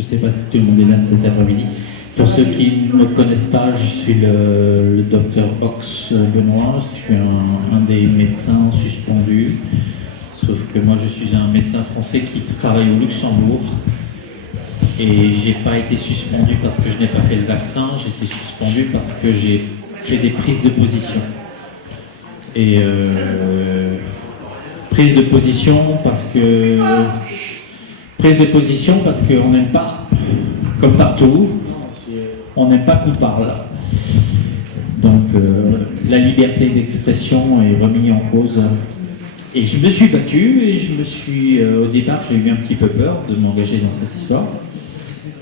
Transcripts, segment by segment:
Je ne sais pas si tout le monde est là cet après-midi. Pour ceux qui ne me connaissent pas, je suis le docteur Ox Benoît, je suis un des médecins suspendus, sauf que moi je suis un médecin français qui travaille au Luxembourg et j'ai pas été suspendu parce que je n'ai pas fait le vaccin, j'ai été suspendu parce que j'ai fait des prises de position. Et prise de position parce qu'on n'aime pas, comme partout, on n'aime pas qu'on parle. Donc la liberté d'expression est remise en cause. Et je me suis battu et je me suis, au départ, j'ai eu un petit peu peur de m'engager dans cette histoire.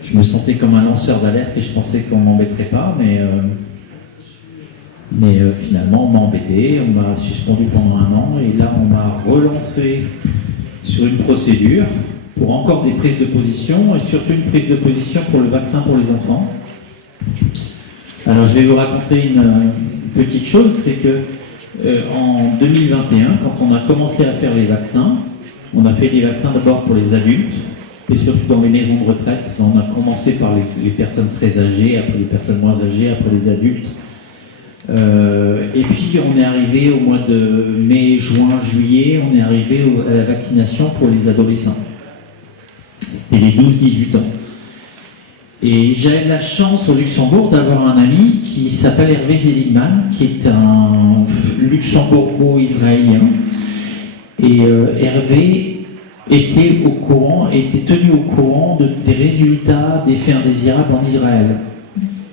Je me sentais comme un lanceur d'alerte et je pensais qu'on m'embêterait pas, mais finalement on m'a embêté, on m'a suspendu pendant 1 an et là on m'a relancé sur une procédure pour encore des prises de position et surtout une prise de position pour le vaccin pour les enfants. Alors je vais vous raconter une petite chose, c'est que en 2021, quand on a commencé à faire les vaccins, on a fait des vaccins d'abord pour les adultes et surtout dans les maisons de retraite. On a commencé par les personnes très âgées, après les personnes moins âgées, après les adultes. Et puis on est arrivé au mois de mai, juin, juillet, on est arrivé à la vaccination pour les adolescents. C'était les 12-18 ans. Et j'avais la chance au Luxembourg d'avoir un ami qui s'appelle Hervé Seligman, qui est un luxembourgo-israélien. Et Hervé était tenu au courant des résultats des faits indésirables en Israël.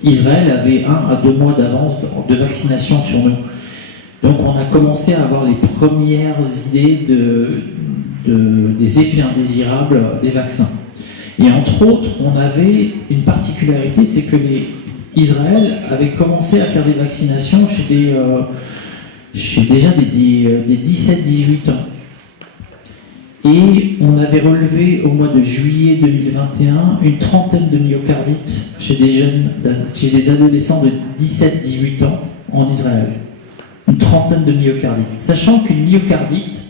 Israël avait 1 à 2 mois d'avance de vaccination sur nous. Donc on a commencé à avoir les premières idées des effets indésirables des vaccins. Et entre autres, on avait une particularité, c'est que Israël avait commencé à faire des vaccinations chez déjà des 17-18 ans. Et on avait relevé au mois de juillet 2021 une trentaine de myocardites chez des adolescents de 17-18 ans en Israël. Une trentaine de myocardites. Sachant qu'une myocardite,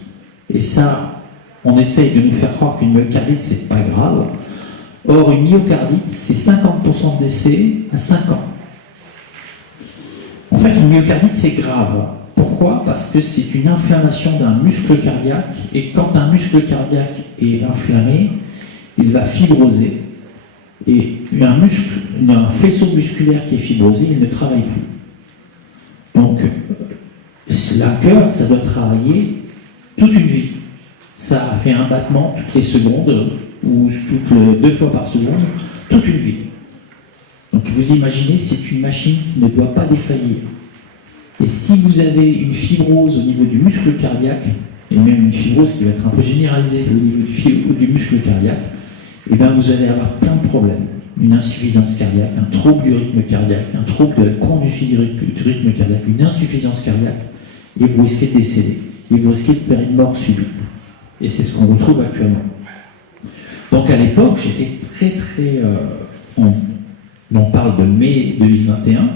et ça, on essaye de nous faire croire qu'une myocardite, c'est pas grave. Or, une myocardite, c'est 50% de décès à 5 ans. En fait, une myocardite, c'est grave. Pourquoi ? Parce que c'est une inflammation d'un muscle cardiaque, et quand un muscle cardiaque est inflammé, il va fibroser. Et un faisceau musculaire qui est fibrosé, il ne travaille plus. Donc, le cœur, ça doit travailler toute une vie. Ça fait un battement toutes les secondes, ou toutes 2 fois par seconde, toute une vie. Donc vous imaginez, c'est une machine qui ne doit pas défaillir. Et si vous avez une fibrose au niveau du muscle cardiaque, et même une fibrose qui va être un peu généralisée au niveau du muscle cardiaque, eh bien vous allez avoir plein de problèmes. Une insuffisance cardiaque, un trouble du rythme cardiaque, un trouble de la conduite du rythme cardiaque, une insuffisance cardiaque, et vous risquez de décéder. Et vous risquez de faire une mort subite. Et c'est ce qu'on retrouve actuellement. Donc à l'époque, j'étais très... on parle de mai 2021.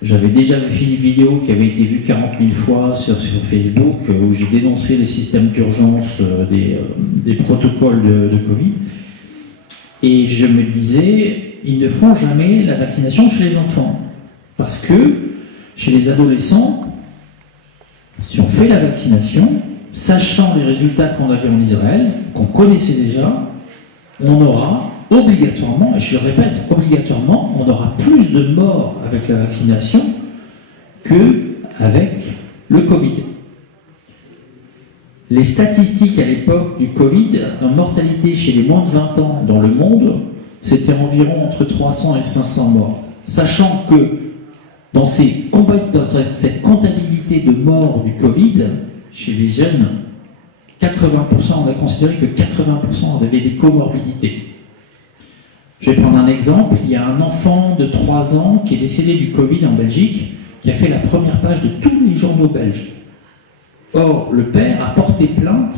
J'avais déjà fait une vidéo qui avait été vue 40 000 fois sur Facebook où j'ai dénoncé le système d'urgence des protocoles de Covid. Et je me disais, ils ne feront jamais la vaccination chez les enfants. Parce que chez les adolescents, si on fait la vaccination, sachant les résultats qu'on avait en Israël, qu'on connaissait déjà, on aura obligatoirement, et je le répète, obligatoirement, on aura plus de morts avec la vaccination qu'avec le Covid. Les statistiques à l'époque du Covid, en mortalité chez les moins de 20 ans dans le monde, c'était environ entre 300 et 500 morts. Sachant que dans cette comptabilité de morts du Covid, chez les jeunes, 80%, on a considéré que 80% avaient des comorbidités. Je vais prendre un exemple. Il y a un enfant de 3 ans qui est décédé du Covid en Belgique, qui a fait la première page de tous les journaux belges. Or, le père a porté plainte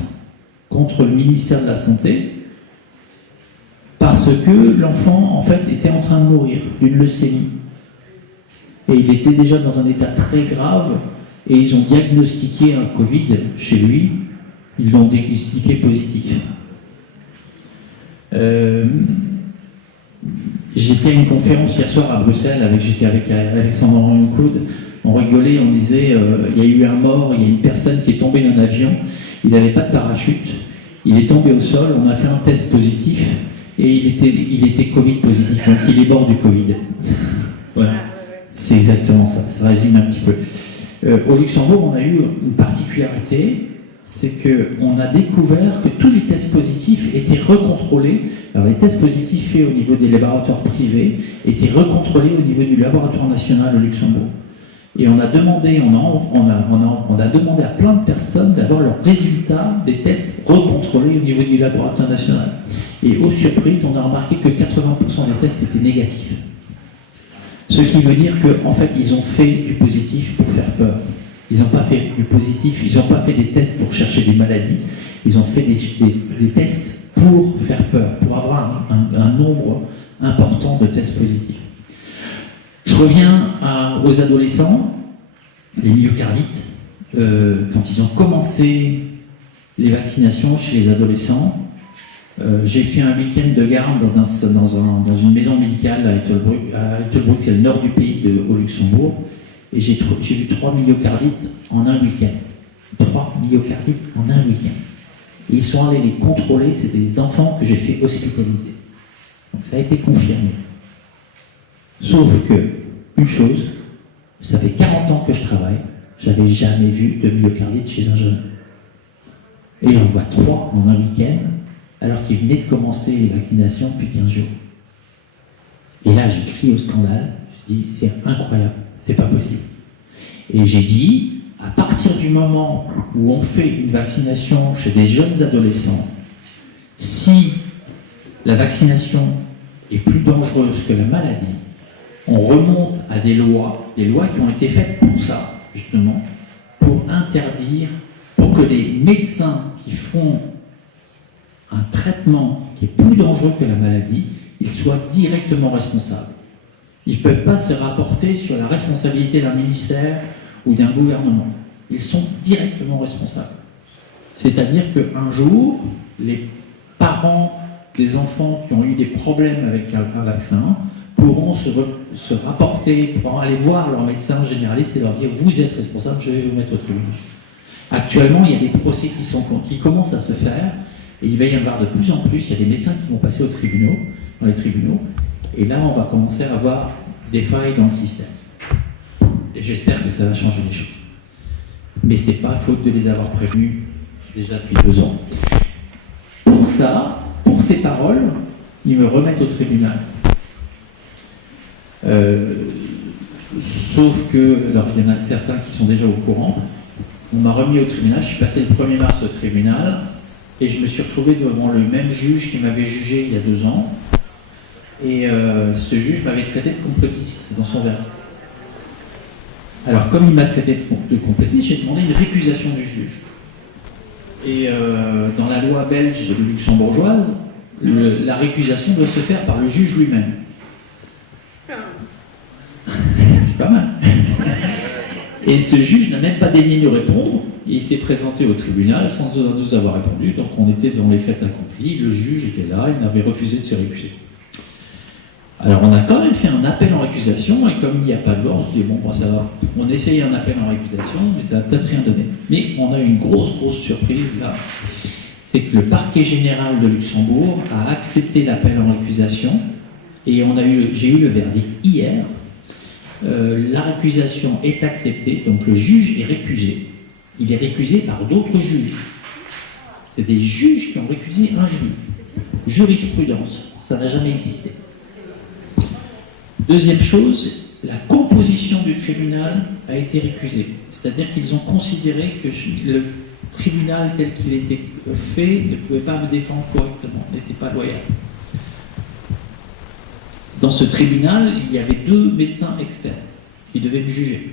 contre le ministère de la Santé parce que l'enfant, en fait, était en train de mourir d'une leucémie. Et il était déjà dans un état très grave, et ils ont diagnostiqué un Covid chez lui. Ils l'ont diagnostiqué positif. J'étais à une conférence hier soir à Bruxelles, j'étais avec Alexandre Henry-Coude. On rigolait, on disait, il y a eu un mort, il y a une personne qui est tombée d'un avion, il n'avait pas de parachute, il est tombé au sol, on a fait un test positif, et il était Covid positif, donc il est mort du Covid. Voilà, c'est exactement ça, ça résume un petit peu. Au Luxembourg, on a eu une particularité, c'est qu'on a découvert que tous les tests positifs étaient recontrôlés. Alors les tests positifs faits au niveau des laboratoires privés étaient recontrôlés au niveau du laboratoire national au Luxembourg. Et on a demandé, on a demandé à plein de personnes d'avoir leurs résultats des tests recontrôlés au niveau du laboratoire national. Et aux surprises, on a remarqué que 80% des tests étaient négatifs. Ce qui veut dire qu'en fait, ils ont fait du positif pour faire peur. Ils n'ont pas fait du positif, ils n'ont pas fait des tests pour chercher des maladies, ils ont fait des tests pour faire peur, pour avoir un nombre important de tests positifs. Je reviens aux adolescents, les myocardites. Quand ils ont commencé les vaccinations chez les adolescents, j'ai fait un week-end de garde dans une maison médicale à Ettelbruck, c'est le nord du pays au Luxembourg, et j'ai vu 3 myocardites en un week-end. 3 myocardites en un week-end. Et ils sont allés les contrôler, c'était des enfants que j'ai fait hospitaliser. Donc ça a été confirmé. Sauf que, une chose, ça fait 40 ans que je travaille, j'avais jamais vu de myocardite chez un jeune. Et j'en vois 3 en un week-end, alors qu'ils venaient de commencer les vaccinations depuis 15 jours. Et là, j'ai crié au scandale, je dis, c'est incroyable, c'est pas possible. Et j'ai dit, à partir du moment où on fait une vaccination chez des jeunes adolescents, si la vaccination est plus dangereuse que la maladie, on remonte à des lois qui ont été faites pour ça, justement, pour interdire, pour que les médecins qui font un traitement qui est plus dangereux que la maladie, ils soient directement responsables. Ils ne peuvent pas se rapporter sur la responsabilité d'un ministère ou d'un gouvernement. Ils sont directement responsables. C'est-à-dire qu'un jour, les parents des enfants qui ont eu des problèmes avec un vaccin pourront se rapporter, pourront aller voir leur médecin généraliste et leur dire « vous êtes responsable, je vais vous mettre au tribunal ». Actuellement, il y a des procès qui commencent à se faire, et il va y en avoir de plus en plus, il y a des médecins qui vont passer dans les tribunaux, et là, on va commencer à avoir des failles dans le système. Et j'espère que ça va changer les choses. Mais c'est pas faute de les avoir prévenus déjà depuis 2 ans. Pour ça, pour ces paroles, ils me remettent au tribunal. Sauf que, alors il y en a certains qui sont déjà au courant, on m'a remis au tribunal, je suis passé le 1er mars au tribunal, et je me suis retrouvé devant le même juge qui m'avait jugé il y a 2 ans, et ce juge m'avait traité de complotiste dans son verdict. Alors comme il m'a traité de complotiste, j'ai demandé une récusation du juge. Et dans la loi belge et luxembourgeoise, la récusation doit se faire par le juge lui-même. C'est pas mal. Et ce juge n'a même pas daigné nous répondre. Il s'est présenté au tribunal sans nous avoir répondu. Donc on était dans les faits accomplis. Le juge était là, il avait refusé de se récuser. Alors on a quand même fait un appel en récusation, et comme il n'y a pas de loi, on se dit bon, ça va. On essaye un appel en récusation, mais ça va peut-être rien donner. Mais on a eu une grosse surprise là. C'est que le parquet général de Luxembourg a accepté l'appel en récusation, et j'ai eu le verdict hier. La récusation est acceptée, donc le juge est récusé. Il est récusé par d'autres juges. C'est des juges qui ont récusé un juge. Jurisprudence, ça n'a jamais existé. Deuxième chose, la composition du tribunal a été récusée. C'est-à-dire qu'ils ont considéré que le tribunal tel qu'il était fait ne pouvait pas me défendre correctement, n'était pas loyal. Dans ce tribunal, il y avait 2 médecins experts qui devaient me juger.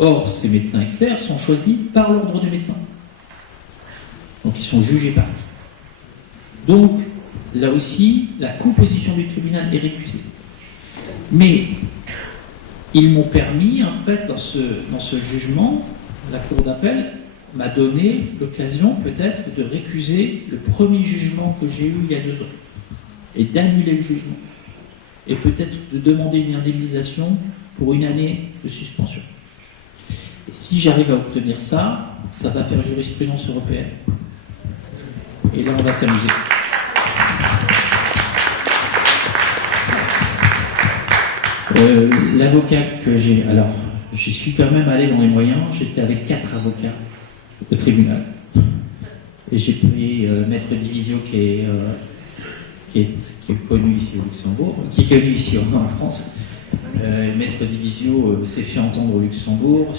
Or, ces médecins experts sont choisis par l'ordre des médecins. Donc, ils sont jugés partis. Donc, là aussi, la composition du tribunal est récusée. Mais, ils m'ont permis, en fait, dans ce jugement, la cour d'appel m'a donné l'occasion, peut-être, de récuser le premier jugement que j'ai eu il y a 2 ans et d'annuler le jugement. et peut-être de demander une indemnisation pour une année de suspension. Et si j'arrive à obtenir ça, ça va faire jurisprudence européenne. Et là, on va s'amuser. L'avocat que j'ai... Alors, j'y suis quand même allé dans les moyens. J'étais avec 4 avocats au tribunal. Et j'ai pris Maître Divisio qui est connu ici au Luxembourg, qui est connu ici en France. Maître Divisio s'est fait entendre au Luxembourg.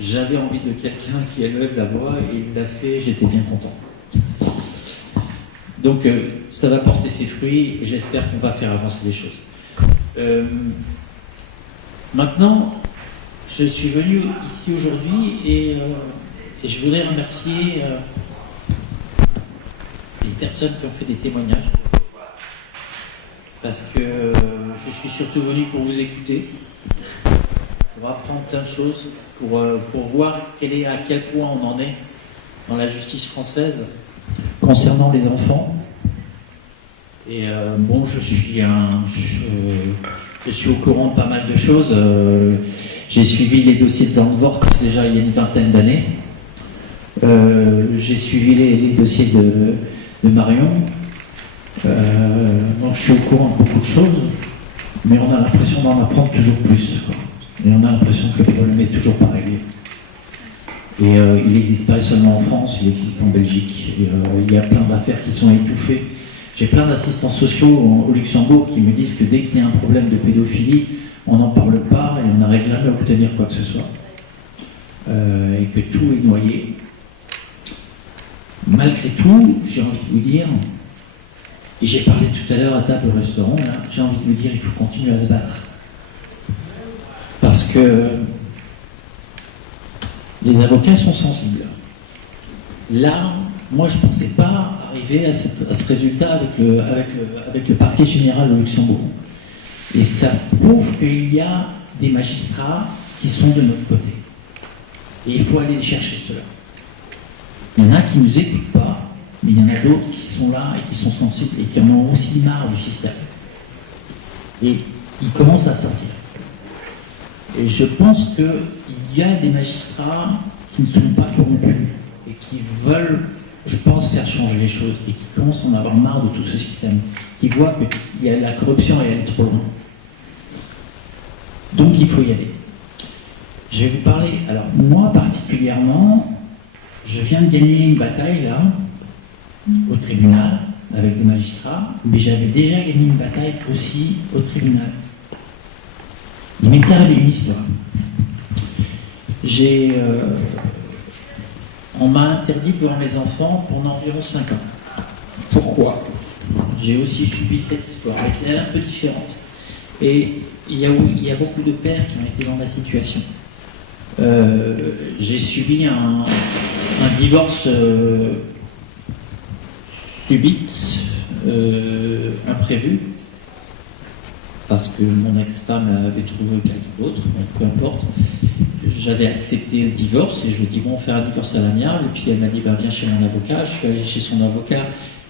J'avais envie de quelqu'un qui élève la voix et il l'a fait, j'étais bien content. Donc ça va porter ses fruits et j'espère qu'on va faire avancer les choses. Maintenant, je suis venu ici aujourd'hui et je voudrais remercier les personnes qui ont fait des témoignages. Parce que je suis surtout venu pour vous écouter, pour apprendre plein de choses, pour voir à quel point on en est dans la justice française concernant les enfants. Et bon, je suis au courant de pas mal de choses. J'ai suivi les dossiers de Zandvoort déjà il y a une vingtaine d'années. J'ai suivi les dossiers de Marion. Donc je suis au courant de beaucoup de choses, mais on a l'impression d'en apprendre toujours plus, quoi. Et on a l'impression que le problème est toujours pas réglé. Et il n'existe pas seulement en France, il existe en Belgique. Et, il y a plein d'affaires qui sont étouffées. J'ai plein d'assistants sociaux au Luxembourg qui me disent que dès qu'il y a un problème de pédophilie, on n'en parle pas et on n'arrive jamais à obtenir quoi que ce soit. Et que tout est noyé. Malgré tout, j'ai envie de vous dire, et j'ai parlé tout à l'heure à table au restaurant, là, j'ai envie de vous dire, il faut continuer à se battre. Parce que les avocats sont sensibles. Là, moi je ne pensais pas arriver à ce résultat avec le parquet général au Luxembourg. Et ça prouve qu'il y a des magistrats qui sont de notre côté. Et il faut aller les chercher ceux-là. Il y en a qui ne nous écoutent pas, mais il y en a d'autres qui sont là et qui sont sensibles et qui en ont aussi marre du système. Et ils commencent à sortir. Et je pense qu'il y a des magistrats qui ne sont pas corrompus et qui veulent, je pense, faire changer les choses et qui commencent à en avoir marre de tout ce système, qui voient que la corruption elle est trop loin. Donc il faut y aller. Je vais vous parler, alors moi particulièrement, je viens de gagner une bataille là, au tribunal, avec des magistrats, mais j'avais déjà gagné une bataille aussi au tribunal. Il m'est arrivé une histoire. On m'a interdit de voir mes enfants pendant environ 5 ans. Pourquoi? J'ai aussi subi cette histoire, mais c'est un peu différente. Et il y a beaucoup de pères qui ont été dans ma situation. J'ai subi un divorce subite, imprévu, parce que mon ex-femme avait trouvé quelqu'un d'autre, peu importe. J'avais accepté le divorce et je lui ai dit bon, on va faire un divorce à l'amiable. Et puis elle m'a dit ben, viens chez mon avocat. Je suis allé chez son avocat,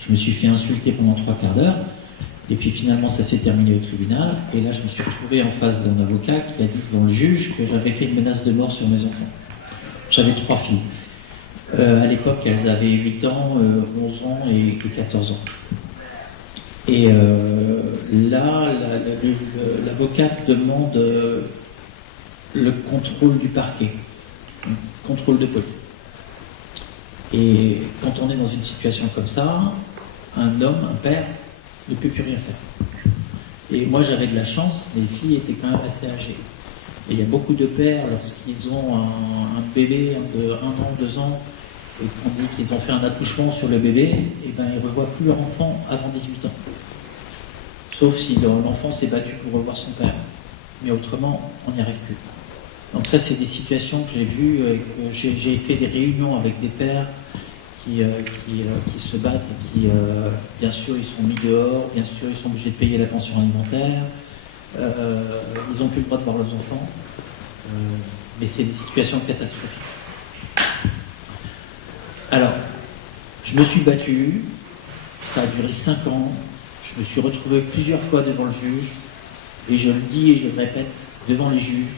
je me suis fait insulter pendant 3/4 d'heure. Et puis finalement ça s'est terminé au tribunal. Et là je me suis retrouvé en face d'un avocat qui a dit devant le juge que j'avais fait une menace de mort sur mes enfants. J'avais 3 filles. À l'époque elles avaient 8 ans, 11 ans et 14 ans. Et là, l'avocate demande le contrôle du parquet, le contrôle de police. Et quand on est dans une situation comme ça, un homme, un père, ne peut plus rien faire. Et moi j'avais de la chance, mes filles étaient quand même assez âgées. Et il y a beaucoup de pères, lorsqu'ils ont un bébé de 1 an, 2 ans, et qu'on dit qu'ils ont fait un accouchement sur le bébé, et ben ils ne revoient plus leur enfant avant 18 ans. Sauf si l'enfant s'est battu pour revoir son père. Mais autrement, on n'y arrive plus. Donc ça, c'est des situations que j'ai vues, que j'ai fait des réunions avec des pères qui se battent et qui, bien sûr, ils sont mis dehors, bien sûr, ils sont obligés de payer la pension alimentaire, ils n'ont plus le droit de voir leurs enfants, mais c'est des situations catastrophiques. Alors, je me suis battu, ça a duré 5 ans, Je me suis retrouvé plusieurs fois devant le juge, et je le dis et je le répète, devant les juges,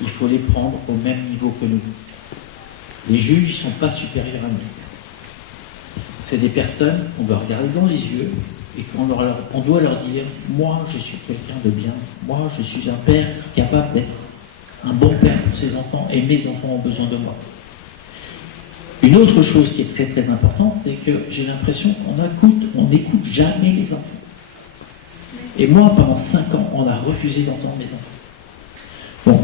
il faut les prendre au même niveau que nous. Les juges ne sont pas supérieurs à nous. C'est des personnes qu'on doit regarder dans les yeux et qu'on doit leur dire, moi je suis quelqu'un de bien, moi je suis un père capable d'être un bon père pour ses enfants et mes enfants ont besoin de moi. Une autre chose qui est très très importante, c'est que j'ai l'impression qu'on n'écoute jamais les enfants. Et moi, pendant 5 ans, on a refusé d'entendre les enfants. Bon,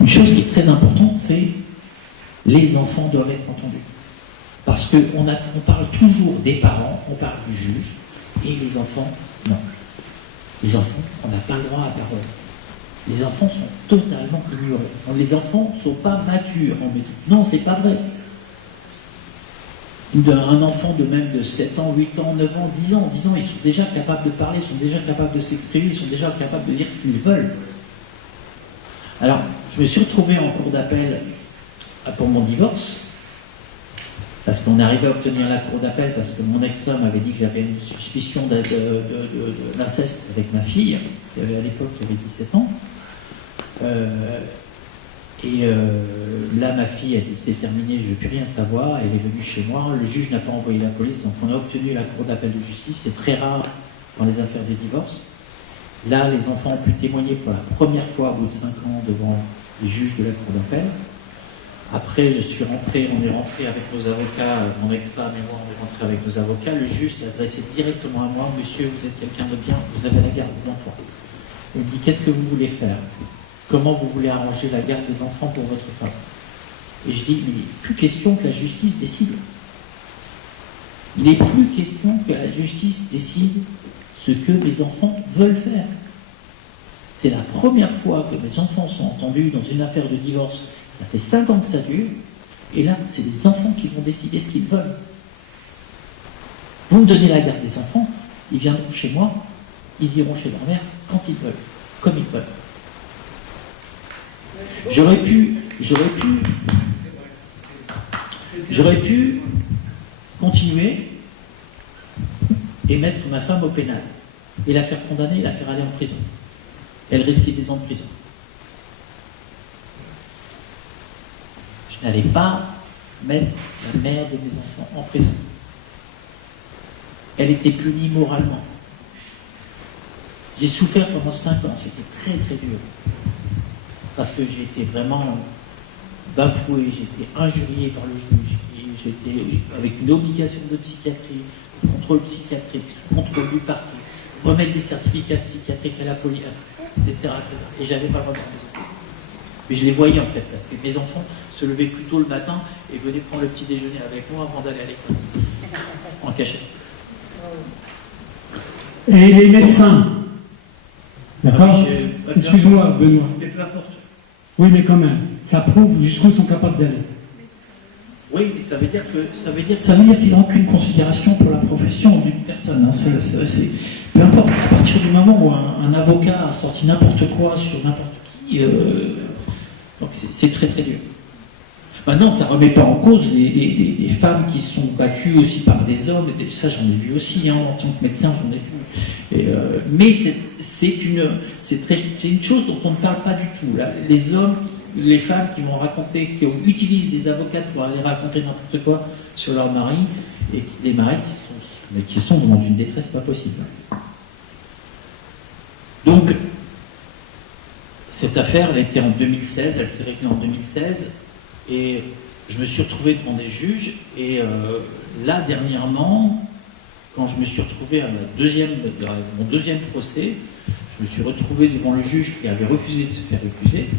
une chose qui est très importante, c'est les enfants doivent être entendus. Parce qu'on parle toujours des parents, on parle du juge, et les enfants, non. Les enfants, on n'a pas le droit à la parole. Les enfants sont totalement ignorés. Les enfants ne sont pas matures, on me dit. Non, c'est pas vrai. Un enfant de même de 7 ans, 8 ans, 9 ans, 10 ans, ils sont déjà capables de parler, ils sont déjà capables de s'exprimer, ils sont déjà capables de dire ce qu'ils veulent. Alors, je me suis retrouvé en cour d'appel pour mon divorce, parce qu'on est arrivé à obtenir la cour d'appel, parce que mon ex-femme avait dit que j'avais une suspicion d'inceste avec ma fille, qui avait à l'époque 17 ans. Là, ma fille a dit c'est terminé, je ne veux plus rien savoir. Elle est venue chez moi. Le juge n'a pas envoyé la police, donc on a obtenu la cour d'appel de justice. C'est très rare dans les affaires de divorce. Là, les enfants ont pu témoigner pour la première fois au bout de 5 ans devant les juges de la cour d'appel. Après, on est rentré avec nos avocats, mon ex-femme et moi, on est rentré avec nos avocats. Le juge s'est adressé directement à moi. Monsieur, vous êtes quelqu'un de bien, vous avez la garde des enfants. Il me dit, qu'est-ce que vous voulez faire? Comment vous voulez arranger la garde des enfants pour votre femme? Et je dis, mais il n'est plus question que la justice décide. Il n'est plus question que la justice décide ce que mes enfants veulent faire. C'est la première fois que mes enfants sont entendus dans une affaire de divorce. Ça fait 5 ans que ça dure. Et là, c'est les enfants qui vont décider ce qu'ils veulent. Vous me donnez la garde des enfants, ils viendront chez moi, ils iront chez leur mère quand ils veulent, comme ils veulent. J'aurais pu continuer et mettre ma femme au pénal et la faire condamner et la faire aller en prison. Elle risquait 10 ans de prison. Je n'allais pas mettre la mère de mes enfants en prison. Elle était punie moralement. J'ai souffert pendant 5 ans, c'était très très dur. Parce que j'ai été vraiment bafoué, j'ai été injurié par le juge, j'étais avec une obligation de psychiatrie, de contrôle psychiatrique, contrôle du parquet, remettre des certificats psychiatriques à la police, etc. Et j'avais pas le droit de mes enfants. Mais je les voyais en fait, parce que mes enfants se levaient plus tôt le matin et venaient prendre le petit déjeuner avec moi avant d'aller à l'école, en cachette. Et les médecins, d'accord? Excuse-moi, Benoît. Mais peu importe. Oui, mais quand même, ça prouve jusqu'où ils sont capables d'aller. Oui, mais ça veut dire qu'ils n'ont aucune considération pour la profession d'une personne. Hein. Peu importe, à partir du moment où un avocat a sorti n'importe quoi sur n'importe qui, donc c'est très très dur. Maintenant, ça ne remet pas en cause les femmes qui sont battues aussi par des hommes, et ça j'en ai vu aussi, hein, en tant que médecin j'en ai vu. Mais c'est une chose dont on ne parle pas du tout. Là. Les hommes, les femmes qui utilisent des avocats pour aller raconter n'importe quoi sur leur mari, et des maris qui sont dans une détresse pas possible. Donc, cette affaire, elle était en 2016, elle s'est réglée en 2016, et je me suis retrouvé devant des juges, et là, dernièrement, quand je me suis retrouvé à mon deuxième procès, je me suis retrouvé devant le juge qui avait refusé de se faire accuser,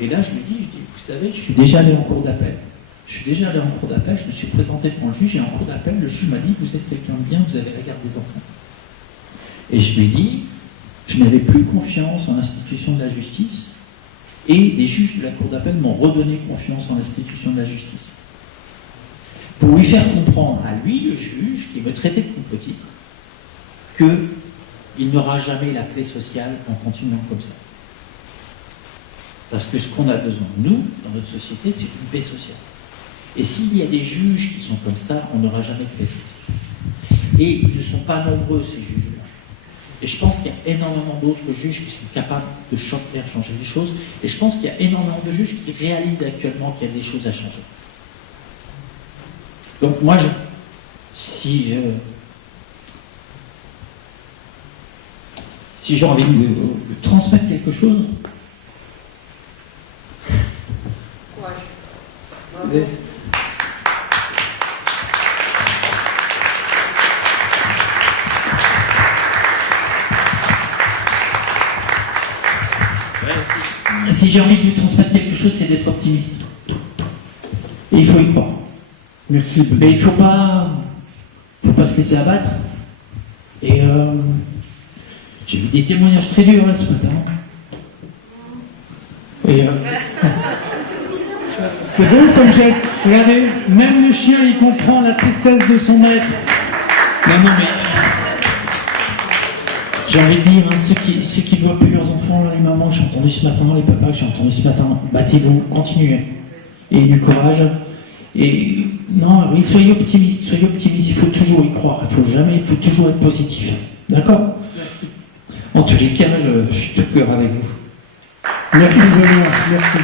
et là, je lui dis, vous savez, je suis déjà allé en cour d'appel. Je me suis présenté devant le juge, et en cour d'appel, le juge m'a dit, vous êtes quelqu'un de bien, vous avez la garde des enfants. Et je lui ai dit, je n'avais plus confiance en l'institution de la justice, et les juges de la cour d'appel m'ont redonné confiance en l'institution de la justice. Pour lui faire comprendre à lui, le juge, qui me traitait de complotiste, qu'il n'aura jamais la paix sociale en continuant comme ça. Parce que ce qu'on a besoin, nous, dans notre société, c'est une paix sociale. Et s'il y a des juges qui sont comme ça, on n'aura jamais de paix sociale. Et ils ne sont pas nombreux, ces juges-là. Et je pense qu'il y a énormément d'autres juges qui sont capables de faire changer les choses. Et je pense qu'il y a énormément de juges qui réalisent actuellement qu'il y a des choses à changer. Donc moi, si j'ai envie de vous transmettre quelque chose, Courage. si j'ai envie de lui transmettre quelque chose, c'est d'être optimiste. Et il faut y croire. Merci, Benoît. Mais il ne faut pas se laisser abattre. Et j'ai vu des témoignages très durs là ce matin. Et C'est beau comme geste. Regardez, même le chien, il comprend la tristesse de son maître. non, mais j'ai envie de dire, hein, ceux qui ne voient plus leurs enfants, là, les mamans que j'ai entendu ce matin, les papas que j'ai entendu ce matin, battez-vous, continuez. Et du courage. Et non, oui, soyez optimistes, il faut toujours y croire, il faut toujours être positif. D'accord? En tous les cas, je suis tout cœur avec vous. Merci, Benoît. Merci.